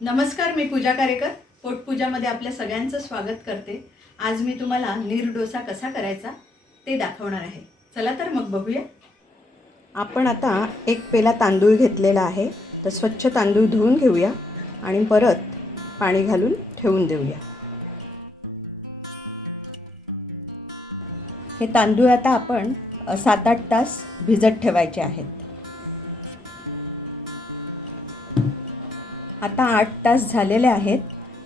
नमस्कार, मी पूजा कारेकर पोटपूजामध्ये आपल्या सगळ्यांचं स्वागत करते। आज मी तुम्हाला नीर डोसा कसा करायचा ते दाखवणार आहे। चला तर मग बघूया। आपण आता एक पेला तांदूळ घेतलेला आहे, तर स्वच्छ तांदूळ धुवून घेऊया आणि परत पाणी घालून ठेवून देऊया। हे तांदूळ आता आपण 7-8 तास भिजत ठेवायचे आहेत। आता 8 तास झालेले आहेत।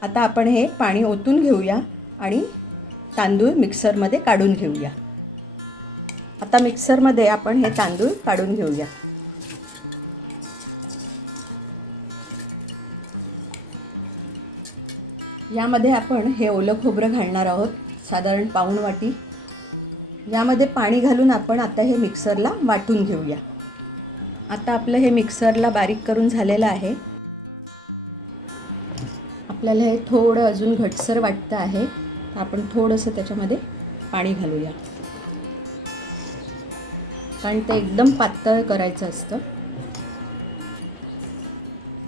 आता आपण हे पाणी ओतून घेऊया आणि तांदूळ मिक्सरमध्ये काढून घेऊया। आता मिक्सरमध्ये आपण हे तांदूळ काढून घेऊया। यामध्ये आपण हे ओलं खोबरं घालणार आहोत, साधारण पाऊण वाटी। यामध्ये पाणी घालून आपण आता हे मिक्सरला वाटून घेऊया। आता आपलं हे मिक्सरला बारीक करून झालेलं आहे। आपल्याला हे थोडं अजून घटसर वाटतं आहे, तर आपण थोडंसं त्याच्यामध्ये पाणी घालूया, कारण ते एकदम पातळ करायचं असतं।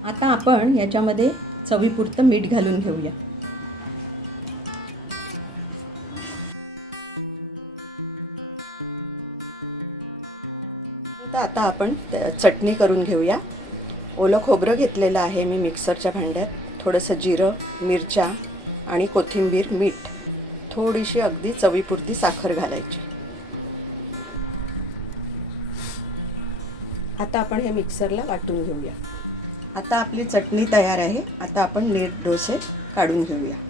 आता आपण याच्यामध्ये चवीपुरतं मीठ घालून घेऊया। आता आपण चटणी करून घेऊया। ओलं खोबरं घेतलेलं आहे मी मिक्सरच्या भांड्यात, थोडंसं जिरं, मिरच्या आणि कोथिंबीर, मीठ, थोडीशी अगदी चवीपुरती साखर घालायची। आता आपण हे मिक्सरला वाटून घेऊया। आता आपली चटणी तयार आहे। आता आपण नीर डोसे काढून घेऊया।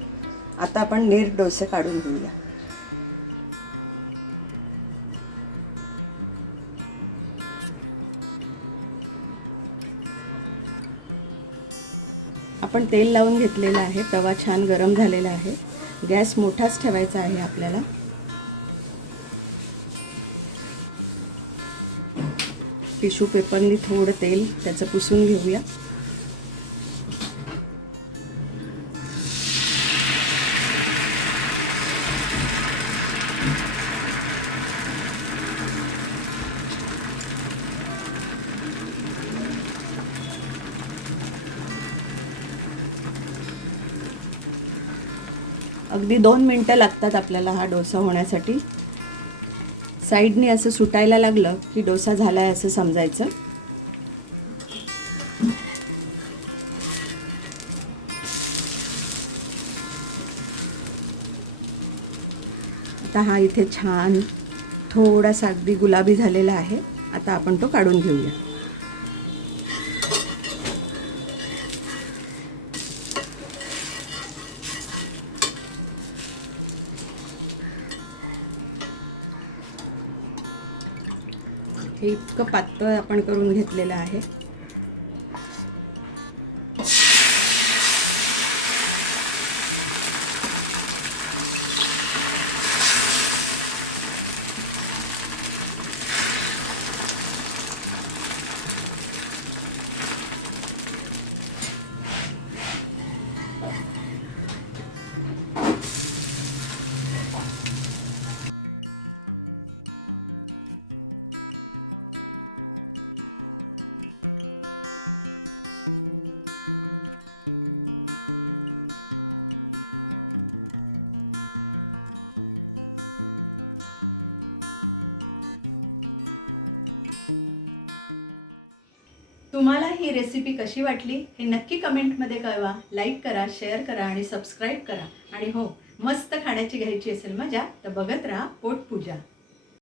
आपण तेल लावून घेतलेलं आहे, तवा छान गरम झालेला आहे। गॅस मोठाच ठेवायचा आहे आपल्याला। टिश्यू पेपरनी थोडं तेल त्याचं पुसून घेऊया। अगदी 2 मिनिटं लागतात आपल्याला हा डोसा होण्यासाठी। साइडने असं सुटायला लागलं की डोसा झालाय असं समजायचं। आता हा इथे छान थोडासा अगदी गुलाबी झालेला आहे। आता आपण तो काढून घेऊया। हे इतकं पातळ आपण करून घेतलेलं आहे। तुम्हाला ही रेसिपी कशी वाटली हे नक्की कमेंटमध्ये कळवा। लाईक करा, शेअर करा आणि सबस्क्राईब करा। आणि हो, मस्त खाण्याची घ्यायची असेल मजा तर बघत राहा पोटपूजा।